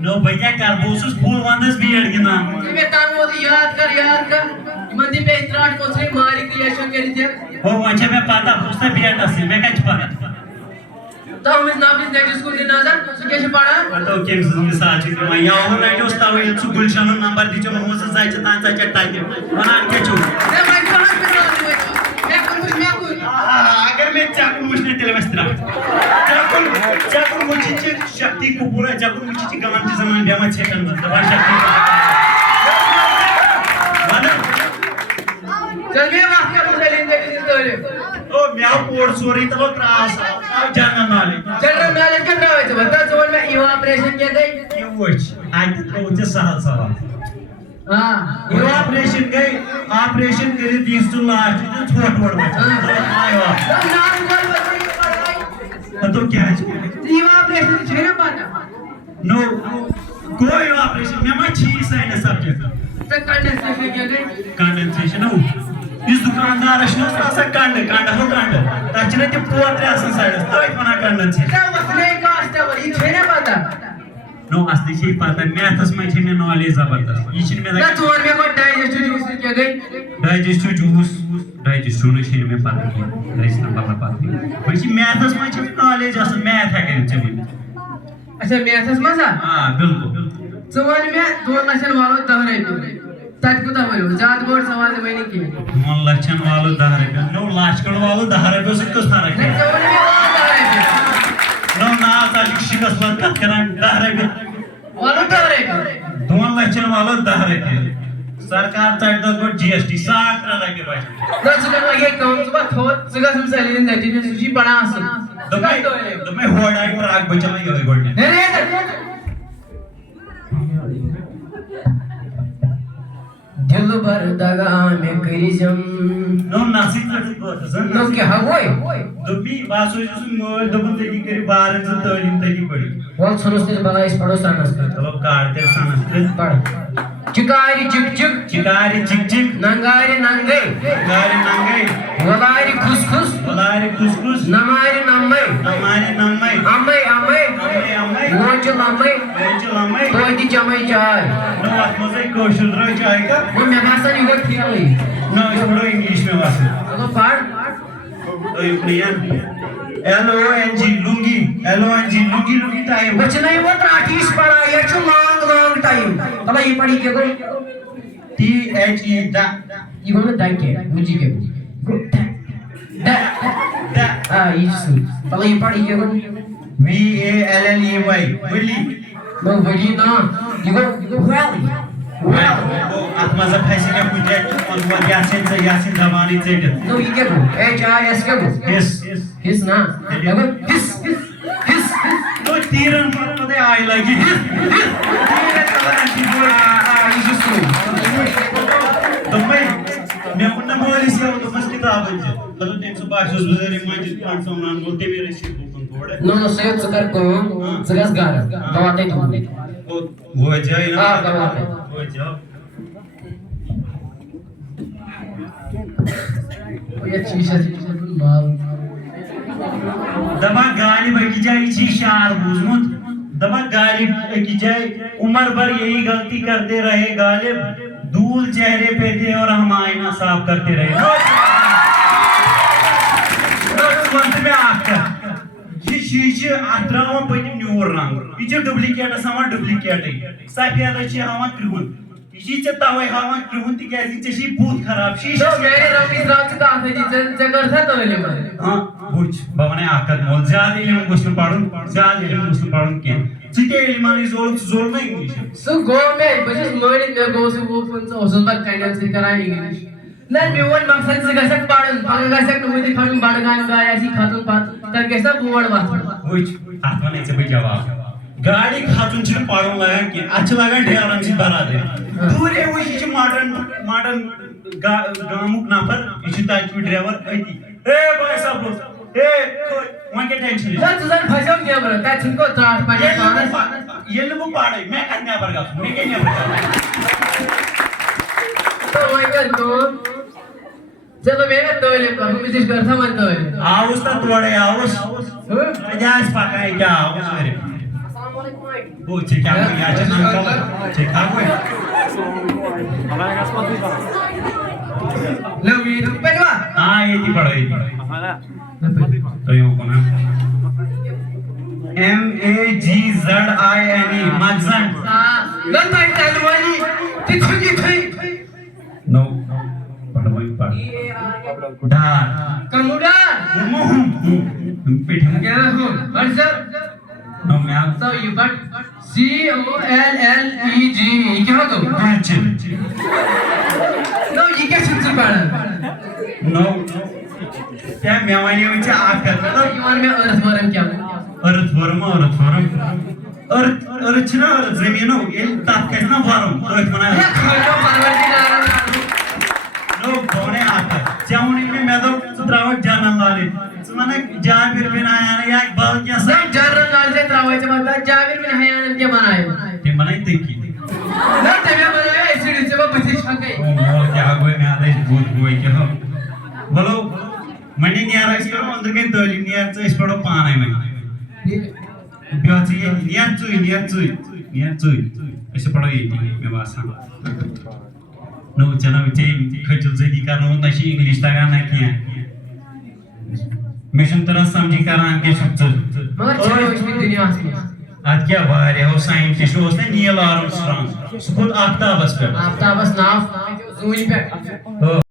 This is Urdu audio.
نو بھیا کر بوسس فول وندس بیٹ گنان میں تانو یاد کر من دی پہ اتراٹ کوسری ماری کریشن کری دے او وچے میں پتہ پوستا بیٹ اسی میں کچھ پتہ تو ہم اس نابل نیٹ اسکول دی نظر سکے چھ پڑھا تو کیم مثال چھ ما یا او نیٹ استاو یل چھ گلشن نمبر دی چھ محمد سچ تان سچ ٹائپ ونان کے چھ میں کہاں پہ اگر میں چاکن مشنے تیل وسترا چاکن مچی چھ شکتی کو پورا چاکن مچی چھ گمان چھ زمان بیما چھٹن دبا شکتی چل میں وقت کر مدلین دے کسی دولے او میاو پوڑ سوری تو کراس جنرل نالج کر رہا ہے تو بتا زول میں ایو آپریشن کیا گئی کیوں وچ آج تو چھ سہل سوال ایو آپریشن گئی آپریشن کری دیس تو لاش چھوٹ وڑ بچا تو کیا ہے ایو آپریشن چھے نا پاتا نو کوئی آپریشن میں ما چھی سائنس سبجیکٹ تو کنڈنسیشن کیا گئی کنڈنسیشن ہو اس دکاندار اشنو سا کنڈ ہو کنڈ تاچنے تی پوتر اسن سائنس تو ایک منا کنڈنسیشن تو مسئلے کاسٹ ہے یہ چھے نا پاتا نو اصلی چھ پتہ میتھس میں چھ میں نالج زبردست یہ چھ میں نہ چھوڑ میں کوئی ڈائجسٹو جوس کیا گئی ڈائجسٹو جوس ڈائجسٹو نہ چھ میں پتہ کی ریس نمبر پتہ وچ میتھس میں چھ نالج اس میتھ ہے کہ چھ اچھا میتھس مزہ ہاں بالکل سوال میں 2 لچھن والو 10 رۄپیہِ تت کوتاہ ورو زیادہ بوڑ سوال میں نہیں کی 2 لچھن والو 10 رۄپیہِ نو لاش کڑ والو 10 رۄپیہِ سے کس فرق ہے نو نا تا شکس لگ کران 10 رۄپیہِ والو 10 رۄپیہِ 2 لچھن والو 10 رۄپیہِ سرکار چٹ دو جی ایس ٹی 60 رۄپیہِ بچ نو ژٕ لگے کم ژٕ با تھوت ژٕ گژھ سیلری نیٹی ژٕ چھی پڑھان اصل دمے ہوڑائی اور آگ بچا میں یہ گوڑ دل بر دگا میں کریزم نو ناسی تک نو کیا ہوئی دبی باسو جو مول دبن تگی کری بارن سے تعلیم تگی پڑی وال سنس تے بلا اس پڑھو سانس چلو کارتے سانس پڑھ چکاری چک چک چکاری چک چک ننگاری ننگے گاری ننگے ولاری خس خس ولاری خس خس نماری نمے نماری نمے امے امے امے امے ووچ لمے تو دی جمے چائے نو ات مزے کوشل رو چائے کا وہ میں باسا نہیں گٹ تھیلی نو اس بڑو انگلش میں واسه چلو پڑھ تو یوکلین ایل او این جی لونگی ایل او این جی لونگی لونگی ٹائم بچ نہیں وہ تراٹیش پڑھا یہ چھ لانگ لانگ ٹائم چلو یہ پڑھی کے گو ٹی ایچ ای دا یہ گو دا کے مجھے کے دا دا یہ سو چلو یہ پڑھی کے go V A L L E Y valley no ولی نا یہ گو ویلی ات مزہ پھیسی کے پوچھے اور وہ یاسین سے یاسین زبانی چیٹ نو یہ کے گو ایچ آئی ایس کے گو ہس ہس نا ہس ہس تو تیرن پر پتے آئی لگی دمائی میں کنہ مولی سے ہوں تو بس کتاب ہے تو تیم سے باشوز بزاری مانجی پانچ سونان بولتے میرے شیر بکن توڑے نو سیت سکر کو سگس گار گواتے تو وہ جائے نا گواتے وہ جاؤ یہ چیز ہے مال دبا غالب اکی جائے چی شعر بوزمت دبا غالب اکی جائے عمر بھر یہی غلطی کرتے رہے غالب دھول چہرے پہ تھے اور ہم آئینہ صاف کرتے رہے نوٹ میں آکر یہ شیشہ اتراؤں پہنی نیور رنگ یہ ڈوپلیکیٹ سامان ڈوپلیکیٹ ہے سفید اچھی ہوا کرون یہ تاوے ہوا کرون تی کیسی چشی بہت خراب شیشہ تو میرے رمیز رات سے کہا تھا جی جگر تھا تو لے مارے ہاں بوچھ بابانے آکر مول زیادہ علم گوشن پاڑھن زیادہ علم گوشن پاڑھن کیا چیتے علمانی زور نہیں انگلیش سو گو میں بچس مورد میں گو سے وہ پنسا حسن پر کائنان سے کرائیں انگلیش نہ میون مقصد سے گسک پاڑھن پاگا گسک نموی دی کھڑن بڑگان گایا ایسی خاتون پات تر کیسا بوڑ بات بوچھ آتوانے سے بھی جواب گاڑی خاتون چھنے پاڑھن لگا کہ اچھا لگا ڈھیران سے برا دے دور ہے وہ شیچے ماڈرن گاموک نافر یہ تاچوی ڈریور ایتی اے بھائی صاحب اے وہاں کے ٹینشن ہے تُزن پھسم کیا برا تا چھن کو تراٹ پانے پانس یہ لبو پاڑھے میں کہنے پر گا میں کہنے پر گا تو وہی کر تو چلو میں نے تولے پر ہم اسے کرتا من تولے آؤس تا توڑے آؤس جائز پاکائی کیا آؤس میرے وہ کیا کوئی اچھا نام کیا کوئی لو یہ تو پہلوا ہاں یہ تھی پڑھو یہ تو یہ کو نا MAGZINE مغزن لن تائی والی تھی تھی نو پڑھو وہی پڑھ ڈار کموڈا مہم پیٹھا کیا ہوں ورسر نو میں آپ so you but COLLEG کیا ہو تو نو یہ کیا سنسر پڑھا نو کیا میں وانی وچ آ کرتا یہ ون میں ارتھ ورم کیا ارتھ ورم ارتھ چھنا زمین ہو یہ تات کہنا ورم ارتھ منا کھڑو پروردگار نو بونے آتا چاونی میں تو تراو جانن والے مانا جابر بن حیان یا اقبال کیا سا جنرل نالج تراوی چمتا جابر بن حیان کیا بنائے تے بنائی تکی نہ تے میں بنایا اسی ڈی سے وہ بچے چھکے او کیا ہوئے میں آدھے بہت ہوئے کہ ہو بولو منی نیارا اس کرو اندر کے تعلیم نیار چا اس پڑھو پانا ہے میں بیوچی یہ نیار چوئی اسے پڑھو یہ تھی میں باسا نو چنا بچے کھچل زیدی کرنو نشی انگلیش تاگا نہ کیا میں شم طرح سمجھی کران کے شب چل مگر چھوڑو اس بھی دنیا آسمی آج کیا وارے ہو سائنٹسٹ ہو اس نے نیل آرمسٹرانگ سکوت آفتاب اس پر آفتاب اس ناف زونی پہ